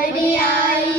i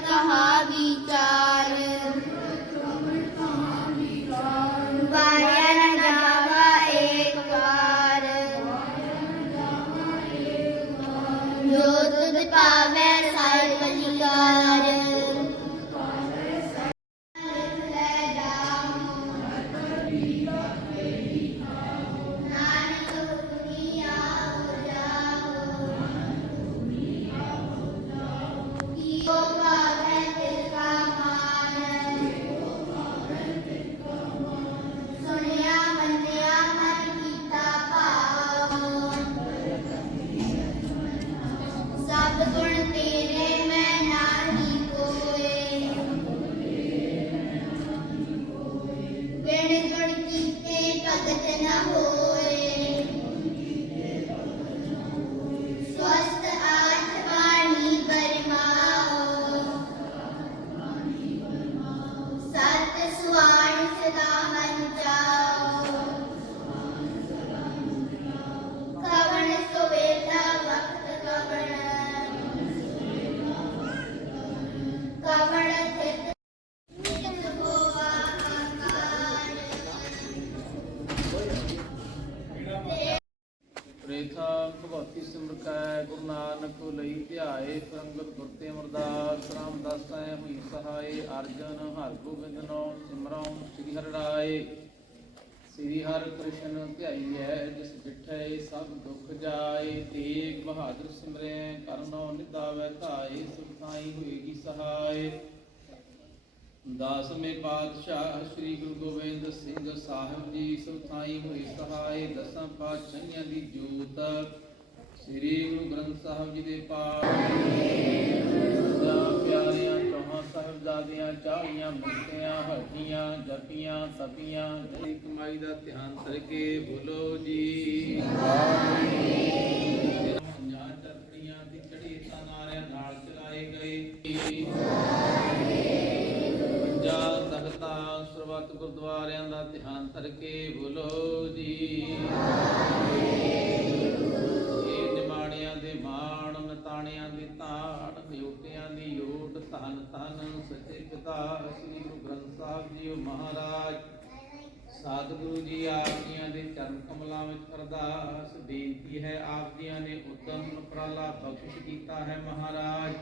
ਕਵਣ ਕਹਾ ਅਰਜਨ ਹਰ ਸਿਮਰਉ ਸ੍ਰੀ ਹਰਿ ਰਾਏ ਸ੍ਰੀ ਹਰਿ ਕ੍ਰਿਸ਼ਨ ਧਿਆਈਐ ਜਿਸ ਬਿਠੈ ਸਭ ਦੁਖ ਜਾਏ ਤੇਗ ਬਹਾਦਰ ਸਿਮਰੈ ਕਰਨੋ ਨਿਦਾਵੈ ਧਾਏ ਸੁਖਾਈ ਹੋਏਗੀ ਸਹਾਏ ਦਸਵੇਂ ਪਾਤਸ਼ਾਹ ਸ੍ਰੀ ਗੁਰੂ ਗੋਬਿੰਦ ਸਿੰਘ ਸਾਹਿਬ ਜੀ ਸੁਥਾਈ ਹੋਏ ਸਹਾਏ ਦਸਾਂ ਪਾਤਸ਼ਾਹੀਆਂ ਦੀ ਜੋਤ ਸ੍ਰੀ ਗੁਰੂ ਗ੍ਰੰਥ ਸਾਹਿਬ ਜੀ ਦੇ ਪਾਠ। ਦਾ ਪਿਆਰਿਆਂ ਸਾਹਿਬਜ਼ਾਦਿਆਂ ਚਾਲੀਆਂ ਮੁਕਤਿਆਂ ਹੱਡੀਆਂ ਜਪੀਆਂ ਤਪੀਆਂ ਜਈ ਕਮਾਈ ਦਾ ਧਿਆਨ ਕਰਕੇ ਬੋਲੋ ਜੀ। ਪੰਜਾਂ ਟੱਪੜੀਆਂ ਦੀ ਚੜੀ ਤਾਂ ਨਾਰਿਆਂ ਨਾਲ ਚਲਾਏ ਗਏ। ਤਖਤਾਂ ਗੁਰਦੁਆਰਿਆਂ ਦਾ ਧਿਆਨ ਕਰਕੇ ਬੋਲੋ ਜੀ। ਇਹ ਨਿਮਾਣਿਆਂ ਦੇ ਮਾਣ, ਨਤਾਣਿਆਂ ਦੀ ਤਾੜ ਨਿਉਟਿਆਂ ਦੀ ਓਟ ਧੰਨ ਧੰਨ ਸੱਚੇ ਪਿਤਾ ਸ੍ਰੀ ਗੁਰੂ ਗ੍ਰੰਥ ਸਾਹਿਬ ਜੀ ਮਹਾਰਾਜ। ਸਤਿਗੁਰੂ ਜੀ ਆਪ ਜੀਆਂ ਦੇ ਚਰਨ ਕਮਲਾਂ ਵਿੱਚ ਅਰਦਾਸ, ਬੇਨਤੀ ਹੈ ਆਪ ਜੀਆਂ ਨੇ ਉਤਮ ਉਪਰਾਲਾ ਬਖਸ਼ਿਸ਼ ਕੀਤਾ ਹੈ ਮਹਾਰਾਜ।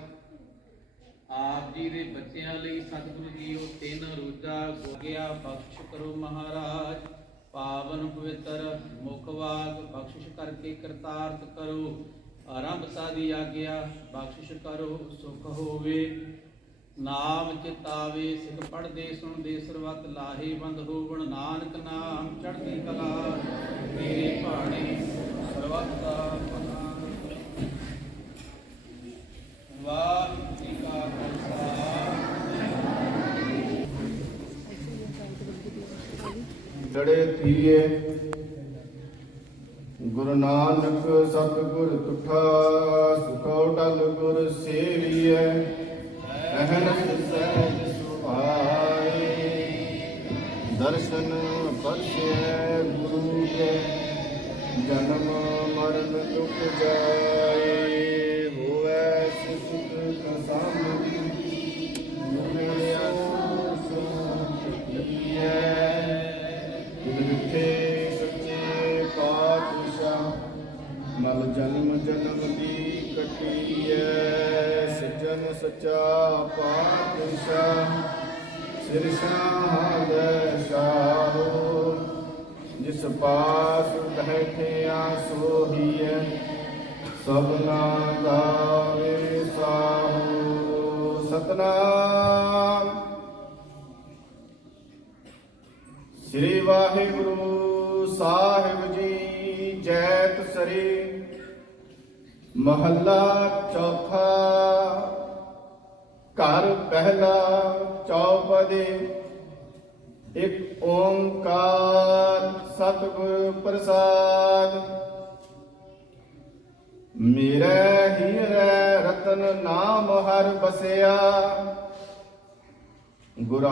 ਆਪ ਜੀ ਦੇ ਬੱਚਿਆਂ ਲਈ ਸਤਿਗੁਰੂ ਜੀ ਤਿੰਨ ਰੋਜ਼ਾ ਗੋਗਿਆ ਬਖਸ਼ ਕਰੋ ਮਹਾਰਾਜ, ਪਾਵਨ ਪਵਿੱਤਰ ਮੁਖਵਾਕ ਬਖਸ਼ਿਸ਼ ਕਰਕੇ ਕਰਤਾਰਤ ਕਰੋ ਆਰੰਭਤਾ ਦੀ ਆਗਿਆ ਬਖਸ਼ਿਸ਼ ਕਰੋ, ਸੁਖ ਹੋਵੇ। ਨਾਮ ਚਿਤਾਵੇ, ਸਿੱਖ ਪੜਦੇ ਸੁਣਦੇ, ਸਰਬਤ ਲਾਹੇ ਬੰਦ ਹੋਵਣ, ਨਾਨਕ ਨਾਮ ਚੜ੍ਹਦੀ ਕਲਾ ਮੇਰੇ ਭਾਣੇ ਸਰਬਤ ਦਾ ਭਲਾ ਵਾਹਿਗੁਰੂ ਜੀ ਕਾ ਖਾਲਸਾ ਜੜੇ ਥੀਏ। ਗੁਰੂ ਨਾਨਕ ਸਤਿਗੁਰ ਤੁਠਾ, ਸੁਖੋ ਟਲ ਗੁਰ ਸੇਵੀਐ। ਅਹਨਸ ਸਹਿਜ ਸੁਭਾਏ। ਦਰਸ਼ਨ ਪਰਸੈ ਗੁਰੂ ਕੇ। ਜਨਮ ਮਰਨ ਦੁਖ ਜਾਏ। ਜਨਮ ਜਨਮ ਦੀ ਕਟੀਐ ਸਜਣ ਸੱਚਾ ਪਾਤਸ਼ਾਹ ਸਿਰ ਸ਼ਾਹਦ ਸ਼ਾਹੋ, ਜਿਸ ਪਾਸ ਬੈਠਿਆ ਸੋਹੀਐ ਸਭਨਾ ਦਾ ਸਾਹੋ। ਸਤਨਾਮ। ਸ੍ਰੀ ਵਾਹਿਗੁਰੂ ਸਾਹਿਬ ਜੀ, ਜੈਤ ਸ੍ਰੀ ਮਹੱਲਾ ਚੌਥਾ। ਘਰ ਪਹਿਲਾ ਚੌਪਦੇ। ਇੱਕ ਓੰਕਾਰ ਸਤਿਗੁਰ ਪ੍ਰਸਾਦ। ਮੇਰੇ ਹੀਰੇ ਰਤਨ ਨਾਮ ਹਰ ਬਸਿਆ। ਗੁਰ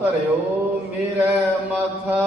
ਧਰਿਓ ਮੇਰੇ ਮਾਥਾ।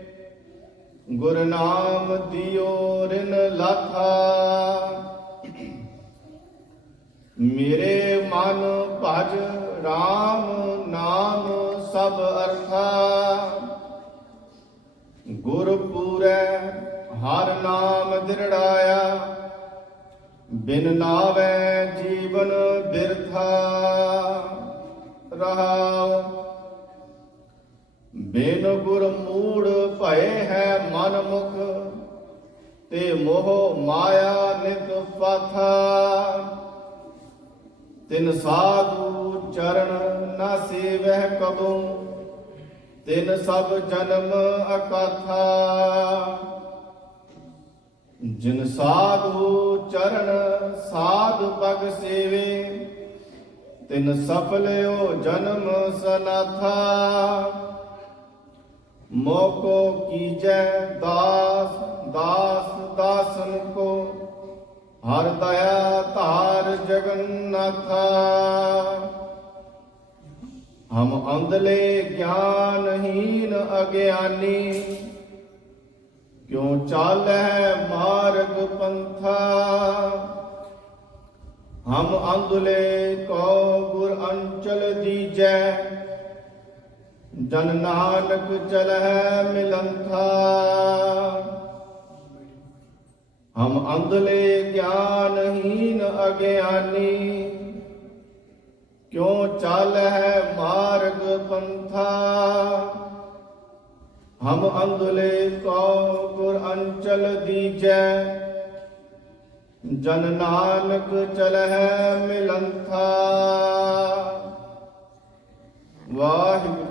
ਗੁਰਨਾਮ ਦਿਓ ਰਿਨ ਲਾਥਾ। ਮੇਰੇ ਮਨ ਭਜ RAM ਨਾਮ ਸਭ ਅਰਥਾ। ਗੁਰ ਪੂਰੈ ਹਰ ਨਾਮ ਦਿਰੜਾਇਆ। ਬਿਨ ਨਾਵੇ ਜੀਵਨ ਬਿਰਥਾ। ਰਹਾਉ ਬਿਨ ਗੁਰ ਮੂੜ ਭਏ ਹੈ ਮਨ ਮੁਖ, ਤੇ ਮੋਹ ਮਾਇਆ ਨਿਤ ਪਾਥਾ। ਤਿਨ ਸਾਧੂ ਚਰਨ ਨਾ ਸੇਵਹਿ ਕਬੂ, ਤਿਨ ਸਭ ਜਨਮ ਅਕਾਥਾ। ਜਿਨ ਸਾਧੂ ਚਰਨ ਸਾਧ ਪਗ ਸੇਵੇ, ਤਿਨ ਸਫਲਿਓ ਜਨਮ ਸਨਾਥਾ। ਮੋਕੋ ਕੀਜੈ ਦਾਸ ਦਾਸ ਦਾਸਨ ਕੋ। ਹਰ ਦਇਆ ਧਾਰ ਜਗਨਨਾਥਾ। ਹਮ ਅੰਧਲੇ ਗਿਆਨਹੀਨ ਅਗਿਆਨੀ, ਕਿਉ ਚਾਲੈ ਮਾਰਗ ਪੰਥਾ। ਹਮ ਅੰਧਲੇ ਕੋ ਗੁਰ ਅੰਚਲ ਦੀਜੈ ਜਨ ਨਾਨਕ ਚਲਹਿ ਮਿਲੰਥਾ। ਹਮ ਅੰਧਲੇ ਗਿਆਨਹੀਨ ਅਗਿਆਨੀ, ਕਿਉ ਚਾਲਹਿ ਮਾਰਗ ਪੰਥਾ? ਹਮ ਅੰਧਲੇ ਕੋ ਗੁਰ ਅੰਚਲ ਦੀਜੈ, ਜਨ ਨਾਨਕ ਚਲਹਿ ਮਿਲੰਥਾ। ਵਾਹਿਗੁਰੂ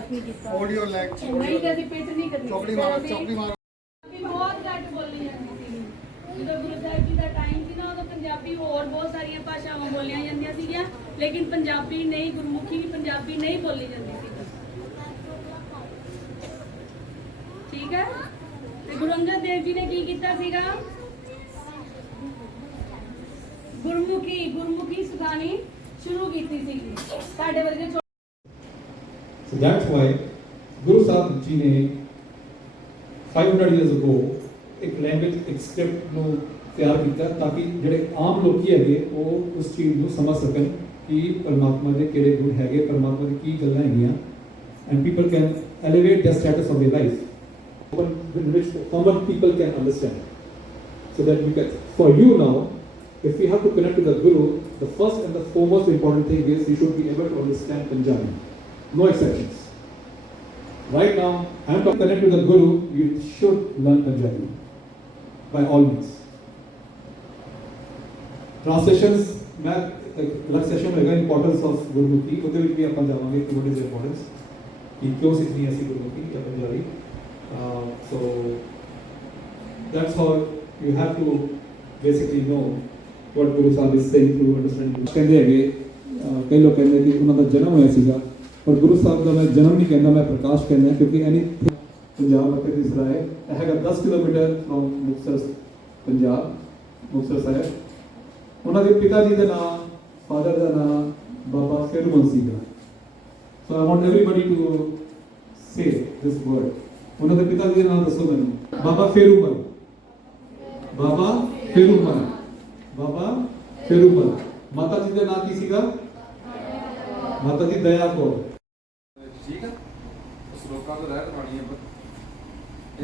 ਟਾਈਮ ਤੇ ਪ੍ਰਕਾਸ਼ ਨਹੀਂ ਕੀਤਾ ਆਡੀਓ ਲੈਕਚਰ ਨਹੀਂ ਤੇ ਅਸੀਂ ਪਿੱਟ ਨਹੀਂ ਕਰਨੀ ਚੌਕੜੀ ਮਾਰੋ ਚੌਕੜੀ ਮਾਰੋ ਪੰਜਾਬੀ ਬਹੁਤ ਘੱਟ ਬੋਲੀ ਜਾਂਦੀ ਸੀ ਜਦੋਂ ਗੁਰੂ ਸਾਹਿਬ ਜੀ ਦਾ ਟਾਈਮ ਸੀ ਨਾ ਉਦੋਂ ਪੰਜਾਬੀ ਹੋਰ ਬਹੁਤ ਸਾਰੀਆਂ ਭਾਸ਼ਾਵਾਂ ਬੋਲੀਆਂ ਜਾਂਦੀਆਂ ਸੀਗੀਆਂ ਲੇਕਿਨ ਪੰਜਾਬੀ ਨਹੀਂ ਗੁਰਮੁਖੀ ਪੰਜਾਬੀ ਨਹੀਂ ਬੋਲੀ ਜਾਂਦੀ ਸੀ ਠੀਕ ਹੈ ਤੇ ਗੁਰੂ ਅੰਗਦ ਦੇਵ ਜੀ ਨੇ ਕੀ ਕੀਤਾ ਸੀਗਾ ਗੁਰਮੁਖੀ ਗੁਰਮੁਖੀ ਸਿਖਾਣੀ ਸ਼ੁਰੂ ਕੀਤੀ ਸੀ ਸਾਡੇ ਵਰਗੇ ਛੋ- So that's why Guru Sahib Ji ਨੇ 500 years ago ਇੱਕ ਲੈਂਗੁਏਜ ਇੱਕ ਸਕ੍ਰਿਪਟ ਨੂੰ ਤਿਆਰ ਕੀਤਾ ਤਾਂ ਕਿ ਜਿਹੜੇ ਆਮ ਲੋਕੀ ਹੈਗੇ ਉਹ ਉਸ ਚੀਜ਼ ਨੂੰ ਸਮਝ ਸਕਣ ਕਿ ਪਰਮਾਤਮਾ ਦੇ ਕਿਹੜੇ ਗੁਣ ਹੈਗੇ ਪਰਮਾਤਮਾ ਦੀ ਕੀ ਗੱਲਾਂ ਹੈਗੀਆਂ and people can elevate their status of their life in which common people can understand so that we can for you now if we have to connect to the guru the first and the foremost important thing is you should be able to understand punjabi No exceptions. Right now, I am connected with the Guru, you should learn Punjabi. By all means. Translations, ਮੈਂ ਅਲੱਗ session ਹੋਏਗਾ importance of Gurmukhi ਉਹਦੇ ਵਿੱਚ ਵੀ ਆਪਾਂ ਜਾਵਾਂਗੇ ਕਿ what is importance ਕਿ ਕਿਉਂ ਸਿੱਖਣੀ ਹੈ ਅਸੀਂ ਗੁਰਮੁਖੀ ਜਾਂ Punjabi so that's how you have to basically know what Guru Sahib is saying to understand ਕਹਿੰਦੇ ਹੈਗੇ ਕਈ ਲੋਕ ਕਹਿੰਦੇ ਕਿ ਉਹਨਾਂ ਦਾ ਜਨਮ ਹੋਇਆ ਸੀਗਾ ਪਰ ਗੁਰੂ ਸਾਹਿਬ ਦਾ ਮੈਂ ਜਨਮ ਨਹੀਂ ਕਹਿੰਦਾ, ਮੈਂ ਪ੍ਰਕਾਸ਼ ਕਹਿੰਦਾ, ਕਿਉਂਕਿ ਐਨੀ ਪੰਜਾਬ ਅਤੇ ਤੀਸਰਾ ਇਹ ਹੈਗਾ 10 ਕਿਲੋਮੀਟਰ ਫਰੋਮ ਮੁਕਤਸਰ, ਪੰਜਾਬ, ਮੁਕਤਸਰ ਸਾਹਿਬ। ਉਹਨਾਂ ਦੇ ਪਿਤਾ ਜੀ ਦਾ ਨਾਮ ਫਾਦਰ ਦਾ ਨਾਮ ਬਾਬਾ ਫੇਰੂਮਲ ਸੀਗਾ so I want everybody to say this word ਉਹਨਾਂ ਦੇ ਪਿਤਾ ਜੀ ਦਾ ਨਾਮ ਦੱਸੋ ਮੈਨੂੰ। ਬਾਬਾ ਫੇਰੂਮਲ। ਬਾਬਾ ਫੇਰੂਮਨ ਬਾਬਾ ਫੇਰੂਮਲ। ਮਾਤਾ ਜੀ ਦਾ ਨਾਮ ਕੀ ਸੀਗਾ? ਮਾਤਾ ਜੀ ਦਇਆ ਕੌਰ। ਠੀਕ ਆ? ਸ਼ਲੋਕਾਂ ਤੋਂ ਰਹਿਤ ਬਾਣੀ ਆਪਾਂ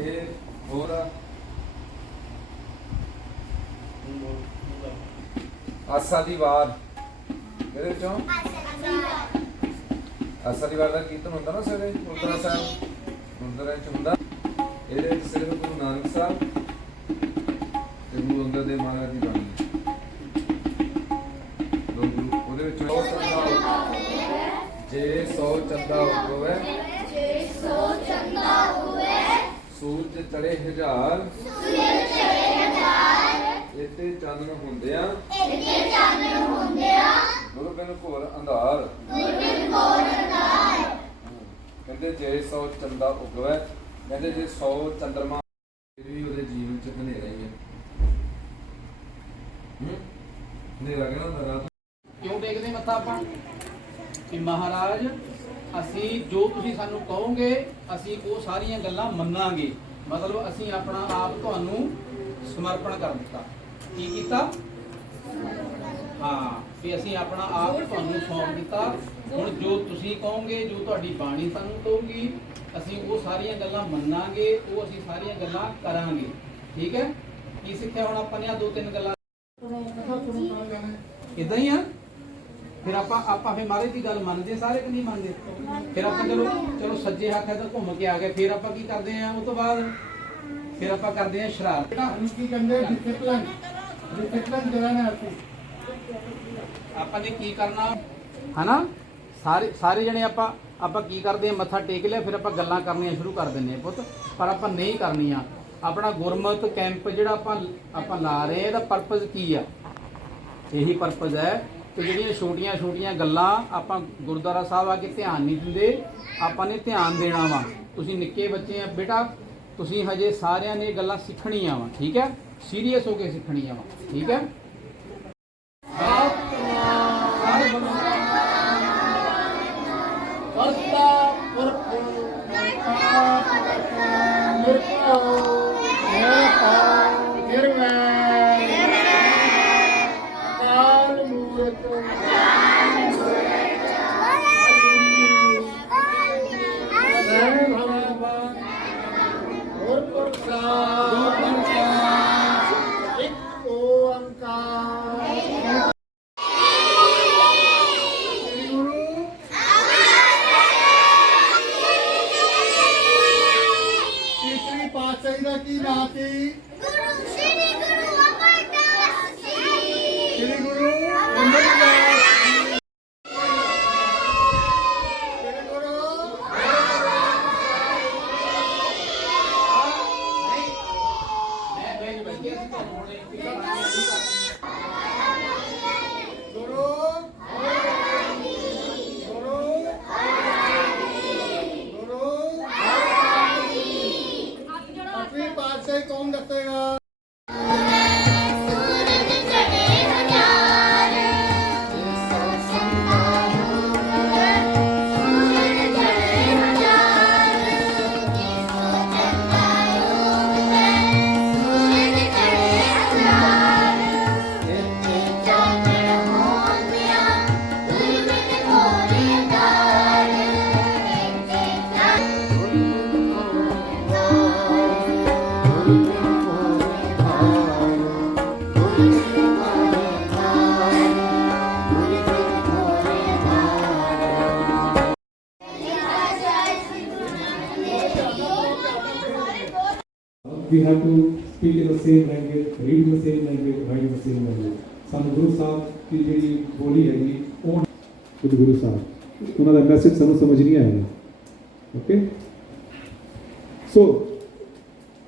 ਇਹ ਹੋਰ ਆ? ਆਸਾ ਦੀ ਵਾਰ। ਇਹਦੇ ਵਿੱਚੋਂ? ਆਸਾ ਦੀ ਵਾਰ ਦਾ ਕੀਰਤਨ ਹੁੰਦਾ ਨਾ ਸਵੇਰੇ, ਗੁਰਦੁਆਰਾ ਸਾਹਿਬ? ਗੁਰਦੁਆਰੇ ਚ ਹੁੰਦਾ। ਇਹਦੇ ਵਿੱਚ ਸਿਰਫ ਗੁਰੂ ਨਾਨਕ ਸਾਹਿਬ ਤੇ ਗੁਰੂ ਅੰਗਦ ਦੇਵ ਮਹਾਰਾਜ ਦੀ ਬਾਣੀ ਦੋ ਗੁਰੂ ਉਹਦੇ ਵਿੱਚ ਸੌ ਚੰਦਾ ਜੇ ਸੌ ਚੰਦਾ ਹੋਵੇ ਜੇ ਸੋ ਚੰਗਾ ਹੋਵੇ। ਸੂਰਜ ਚੜੇ ਹਜ਼ਾਰ। ਸੂਰਜ ਚੜੇ ਹਜ਼ਾਰ ਇੱਥੇ ਚਾਨਣ ਹੁੰਦਿਆਂ। ਇੱਥੇ ਚਾਨਣ ਹੁੰਦਿਆ ਦੁਰਬਿਨ ਘੋਰ ਅੰਧਾਰ। ਦੁਰਬਿਨ ਕੋਰ ਅੰਧਾਰ ਕਹਿੰਦੇ ਜੇ ਸੌ ਚੰਦਾ ਉਗਵੇ, ਕਹਿੰਦੇ ਜੇ ਸੌ ਚੰਦਰਮਾ ਫਿਰ ਵੀ ਉਹਦੇ ਜੀਵਨ ਚ ਹਨੇਰਾ ਹੀ ਹੈ ਹੂੰ ਹਨੇਰਾ ਕਿਹੜਾ ਹੁੰਦਾ ਰਾਤ ਕਿਉਂ ਟੇਕਦੇ ਮੱਥਾ ਆਪਾਂ ਕਿ ਮਹਾਰਾਜ ਅਸੀਂ ਜੋ ਤੁਸੀਂ ਸਾਨੂੰ ਕਹੋਗੇ ਅਸੀਂ ਉਹ ਸਾਰੀਆਂ ਗੱਲਾਂ ਮੰਨਾਂਗੇ। ਮਤਲਬ ਅਸੀਂ ਆਪਣਾ ਆਪ ਤੁਹਾਨੂੰ ਸਮਰਪਣ ਕਰ ਦਿੱਤਾ। ਕੀ ਕੀਤਾ? ਹਾਂ ਵੀ ਅਸੀਂ ਆਪਣਾ ਆਪ ਤੁਹਾਨੂੰ ਸੌਂਪ ਦਿੱਤਾ। ਹੁਣ ਜੋ ਤੁਸੀਂ ਕਹੋਗੇ ਜੋ ਤੁਹਾਡੀ ਬਾਣੀ ਸਾਨੂੰ ਕਹੂਗੀ ਅਸੀਂ ਉਹ ਸਾਰੀਆਂ ਗੱਲਾਂ ਮੰਨਾਂਗੇ ਉਹ ਅਸੀਂ ਸਾਰੀਆਂ ਗੱਲਾਂ ਕਰਾਂਗੇ। ਠੀਕ ਹੈ? ਕੀ ਸਿੱਖਿਆ ਹੁਣ ਆਪਾਂ ਨੇ ਆ ਦੋ ਤਿੰਨ ਗੱਲਾਂ? ਇਦਾਂ ਹੀ ਆ? ਫਿਰ ਆਪਾਂ ਆਪਾਂ ਫਿਰ ਮਹਾਰਾਜ ਦੀ ਗੱਲ ਮੰਨਦੇ ਸਾਰੇ ਕਿ ਨਹੀਂ ਮੰਨਦੇ? ਫਿਰ ਆਪਾਂ ਚਲੋ ਚਲੋ ਸੱਜੇ ਹੱਥ ਹੈ ਤਾਂ ਘੁੰਮ ਕੇ ਆ ਗਏ ਫਿਰ ਆਪਾਂ ਕੀ ਕਰਦੇ ਆ ਉਸ ਤੋਂ ਬਾਅਦ ਫਿਰ ਆਪਾਂ ਕਰਦੇ ਆ ਸ਼ਰਾਰਤ। ਕੀ ਕਹਿੰਦੇ ਡਿਸਪਲਿਨ ਡਿਸਪਲਿਨ ਜਿਹੜਾ ਅਸੀਂ। ਆਪਾਂ ਨੇ ਕੀ ਕਰਨਾ? ਹਨਾ? ਸਾਰੇ ਸਾਰੇ ਜਣੇ ਆਪਾਂ ਆਪਾਂ ਕੀ ਕਰਦੇ ਆ? ਮੱਥਾ ਟੇਕ ਲਿਆ ਫਿਰ ਆਪਾਂ ਗੱਲਾਂ ਕਰਨੀਆਂ ਸ਼ੁਰੂ ਕਰ ਦਿੰਨੇ ਆ ਪੁੱਤ। ਪਰ ਆਪਾਂ ਨਹੀਂ ਕਰਨੀਆਂ ਆਪਣਾ ਗੁਰਮਤ ਕੈਂਪ ਜਿਹੜਾ ਆਪਾਂ ਆਪਾਂ ਲਾ ਰਹੇ ਆ ਇਹਦਾ ਪਰਪਸ ਕੀ ਆ? ਇਹੀ ਪਰਪਸ ਹੈ ਕਿ ਜਿਹੜੀਆਂ ਛੋਟੀਆਂ ਛੋਟੀਆਂ ਗੱਲਾਂ ਆਪਾਂ ਗੁਰਦੁਆਰਾ ਸਾਹਿਬ ਆ ਕੇ ਧਿਆਨ ਨਹੀਂ ਦਿੰਦੇ, ਆਪਾਂ ਨੇ ਧਿਆਨ ਦੇਣਾ ਵਾ। ਤੁਸੀਂ ਨਿੱਕੇ ਬੱਚੇ ਆ, ਬੇਟਾ, ਤੁਸੀਂ ਹਜੇ ਸਾਰਿਆਂ ਨੇ ਗੱਲਾਂ ਸਿੱਖਣੀਆਂ ਵਾ, ਠੀਕ ਹੈ? ਸੀਰੀਅਸ ਹੋ ਕੇ ਸਿੱਖਣੀਆਂ ਵਾ, ਠੀਕ ਹੈ? ਨਾਮ ਸੀ ਗੁਰੂ ਸਾਹਿਬ ਦੀ ਜਿਹੜੀ ਬੋਲੀ ਹੈਗੀ, ਉਹ ਖੁਦ ਗੁਰੂ ਸਾਹਿਬ, ਉਹਨਾਂ ਦਾ ਮੈਸੇਜ ਸਾਨੂੰ ਸਮਝ ਨਹੀਂ ਆਇਆ। Okay so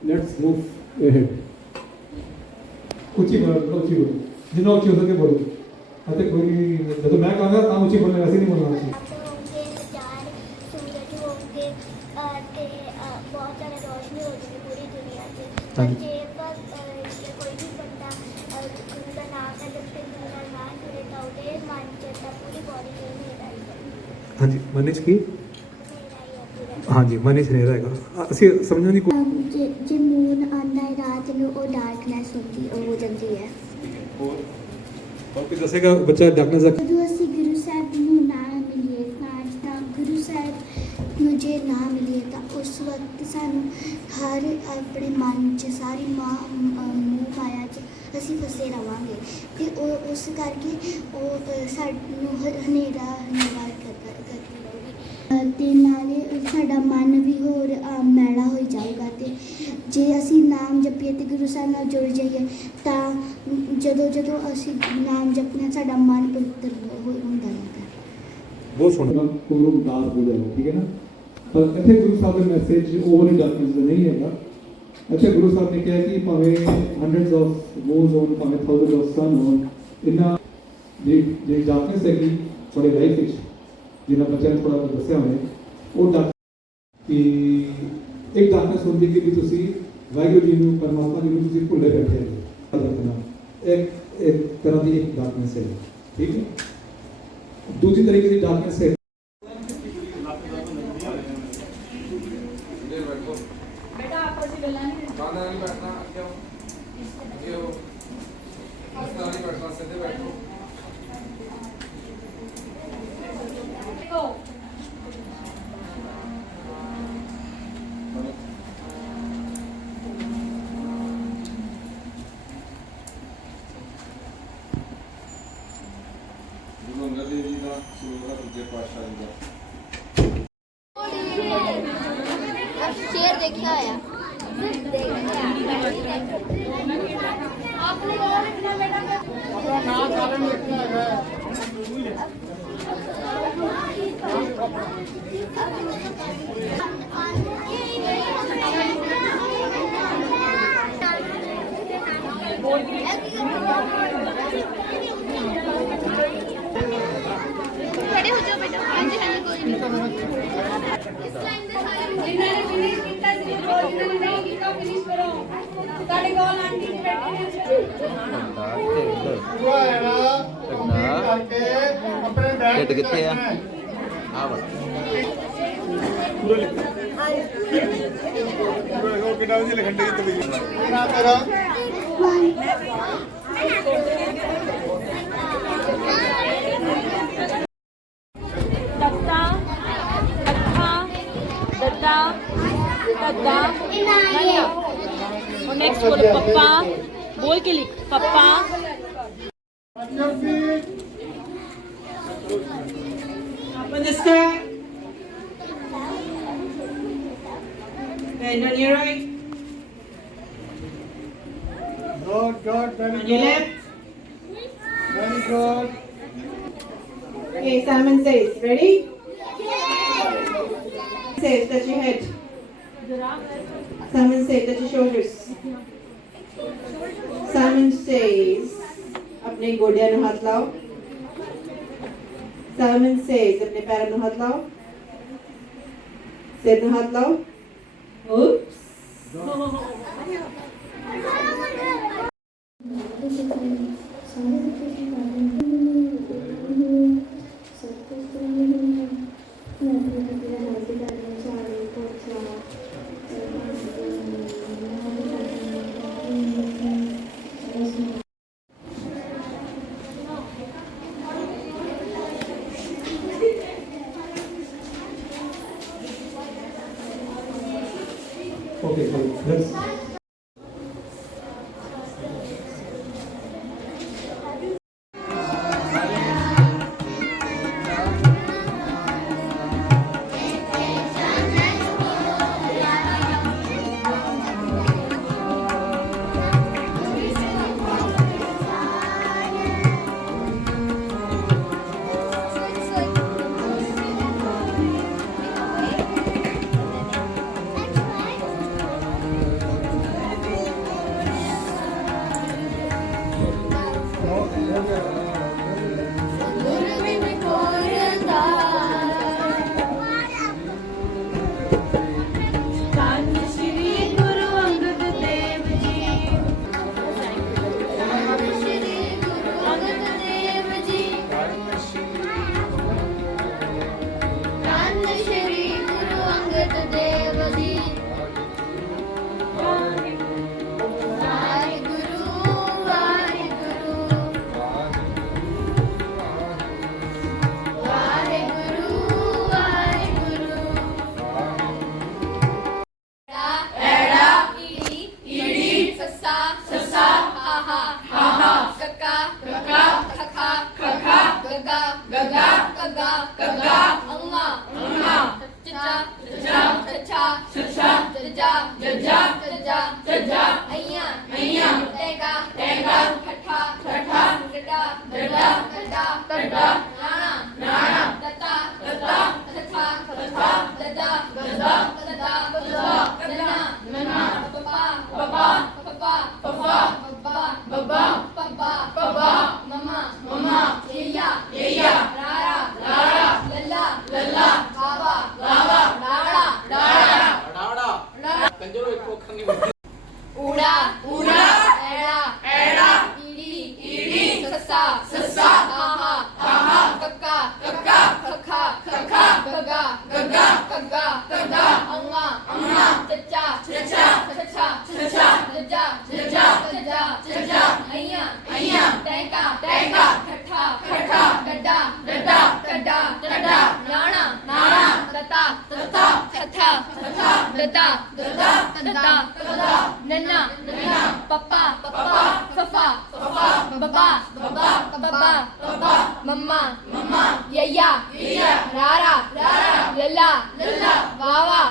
let's move ahead ਉੱਚੀ ਬੋਲੋ ਉੱਚੀ ਬੋਲੋ। ਜਿੰਨਾ ਉੱਚੀ ਹੋ ਸਕੇ ਬੋਲੋ। ਅਤੇ ਕੋਈ ਜਦੋਂ ਮੈਂ ਕਹਾਂਗਾ, ਤਾਂ ਉੱਚੀ ਬੋਲਣਾ ਵੈਸੇ ਨਹੀਂ ਬੋਲਣਾ ਉੱਚੀ ਹੋਗੇ ਹਜ਼ਾਰ ਸੂਰਜ ਹੋਗੇ ਅਹ ਤੇ ਅਹ ਬਹੁਤ ਜ਼ਿਆਦਾ ਰੋਸ਼ਨੀ ਹੋ ਜਾਵੇ ਪੂਰੀ ਦੁਨੀਆ 'ਚ ਪਰ ਹਾਂਜੀ। ਜੇ ਪਰ ਜੇ ਕੋਈ ਵੀ ਬੰਦਾ ਅਹ, ਗੁਰੂ ਦਾ ਨਾਮ ਨਾ ਜਪੇ ਗੁਰੂ ਨਾਲ ਨਾ ਜੁੜੇ ਤਾਂ ਉਹਦੇ ਮਨ 'ਚ ਤਾਂ ਪੂਰੀ ਬੋਡੀ 'ਚ ਹਨੇਰਾ ਹੀ ਹੈ। ਹਾਂਜੀ ਮਨੀਸ਼ ਕੀ? ਹਾਂਜੀ ਮਨੀਸ਼ ਨੇ ਰਹੇਗਾ ਅਸੀਂ ਸਮਝਣ ਦੀ ਕੋ- ਜੇ ਜੇ ਮੂਨ ਆਂਦਾ ਹੈ ਰਾਤ ਨੂੰ ਉਹ ਡਾਰਕਨੈਸ ਹੁੰਦੀ ਉਹ ਹੋ ਜਾਂਦੀ ਹੈ। ਹੋਰ? ਕੋਈ ਦੱਸੇਗਾ ਬੱਚਾ ਡਾਕਟਰ ਦਾ? ਜਦੋਂ ਅਸੀਂ ਗੁਰੂ ਸਾਹਿਬ ਨੂੰ ਨਾ ਮਿਲੀਏ ਤਾਂ ਤਾਂ ਗੁਰੂ ਸਾਹਿਬ ਨੂੰ ਜੇ ਨਾ ਮਿਲੀਏ ਤਾਂ ਉਸ ਵਕਤ ਸਾਨੂੰ ਹਰ ਆਪਣੇ ਮਨ 'ਚ ਸਾਰੀ ਮਾਂ ਅਹ ਮੂੰਹ ਮਾਇਆ 'ਚ ਅਸੀਂ ਫਸੇ ਰਵਾਂਗੇ। ਤੇ ਉਹ ਉਸ ਕਰਕੇ ਉਹ ਸਾਨੂੰ ਹ- ਹਨੇਰਾ ਹਨੇਰਾ ਕਰ ਕਰਦੀ ਰਹੂਗੀ ਤੇ ਨਾਲੇ ਸਾਡਾ ਮਨ ਵੀ ਹੋਰ ਮੈਲਾ ਹੋਈ ਜਾਊਗਾ ਤੇ ਜੇ ਅਸੀਂ ਨਾਮ ਜਪੀਏ ਤੇ ਗੁਰੂ ਸਾਹਿਬ ਨਾਲ ਜੁੜ ਜਾਈਏ ਤਾਂ ਜਦੋਂ ਜਦੋਂ ਅਸੀਂ ਨਾਮ ਜਪਦੇ ਹਾਂ ਸਾਡਾ ਮਨ ਪਵਿੱਤਰ ਹੋ- ਹੁੰਦਾ ਹੈ ਬਹੁਤ ਸੋਹਣਾ। ਕੋਲੋਂ ਦਾਸ ਹੋ ਜਾਓ ਠੀਕ ਹੈ ਨਾ? ਪਰ ਇੱਥੇ ਗੁਰੂ ਸਾਹਿਬ ਦਾ ਮੈਸੇਜ ਓਵਰ ਡਾਕਟਰਸ ਦਾ ਨਹੀਂ ਹੈਗਾ। ਅੱਛਾ, ਗੁਰੂ ਸਾਹਿਬ ਨੇ ਕਿਹਾ ਕਿ ਭਾਵੇਂ ਹੰਡਰਡਸ ਆਫ ਵੋਜ਼ ਹੋਣ, ਭਾਵੇਂ ਥਾਊਜ਼ੰਡ ਆਫ ਸਨ ਹੋਣ, ਇਨਾ ਜੇ ਜੇ ਡਾਰਕਨੈਸ ਹੈ ਕਿ ਲਾਈਫ ਵਿੱਚ ਜਿਹਨਾਂ ਬੱਚਿਆਂ ਨੂੰ ਥੋੜਾ ਦੱਸਿਆ ਹੋਵੇ ਉਹ ਡਾਕ ਕਿ ਇੱਕ ਡਾਰਕਨੈਸ ਹੁੰਦੀ ਕਿ ਵੀ ਤੁਸੀਂ ਵਾਹਿਗੁਰੂ ਜੀ ਨੂੰ, ਪਰਮਾਤਮਾ ਜੀ ਨੂੰ ਤੁਸੀਂ ਭੁੱਲੇ ਬੈਠੇ ਹੋ ਇੱਕ ਇੱਕ ਤਰ੍ਹਾਂ ਦੀ ਇੱਕ ਡਾਰਕਨੈਸ ਹੈ। ਠੀਕ ਹੈ? ਦੂਜੀ ਤਰੀਕੇ ਦੀ ਡਾਰਕਨੈਸ ਹੈ। ਆਪਣੇ ਬੈਗ ਢਿੱਡ ਕਿੱਥੇ ਆ? ਆ ਵਾ ਕਿੰਨਾ ਤੇਰਾ ਤੱਤਾ ਅੱਖਾਂ ਦੱਦਾ ਦੱਦਾ ਨਾਇਆ ਹੁਣ ਨੈਕਸਟ ਬੋਲ ਪਪਾ ਬੋਲ ਕੇ ਲਿਖ ਪਪਾ Open the sky. Bend on your right. Good, good, very on your left. Very good. Okay, Simon says, ready? Says, touch your head. Simon says, touch your shoulders. Simon says, अपने गोडिया हाथ लाओ Simon says, ਆਪਣੇ ਪੈਰਾਂ ਨੂੰ ਹੱਥ ਲਾਓ ਸਿਰ ਨੂੰ ਹੱਥ ਲਾਓ Oops. Okay, தந்தா நன்னா பப்பா பப்பா. ஃபஃபா பப்பா பப்பா. Papa mamma mamma. யையா வாவா. வாவா.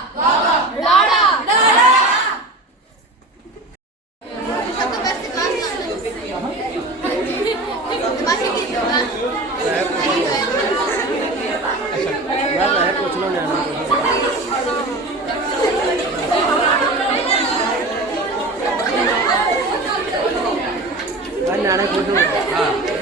どうで？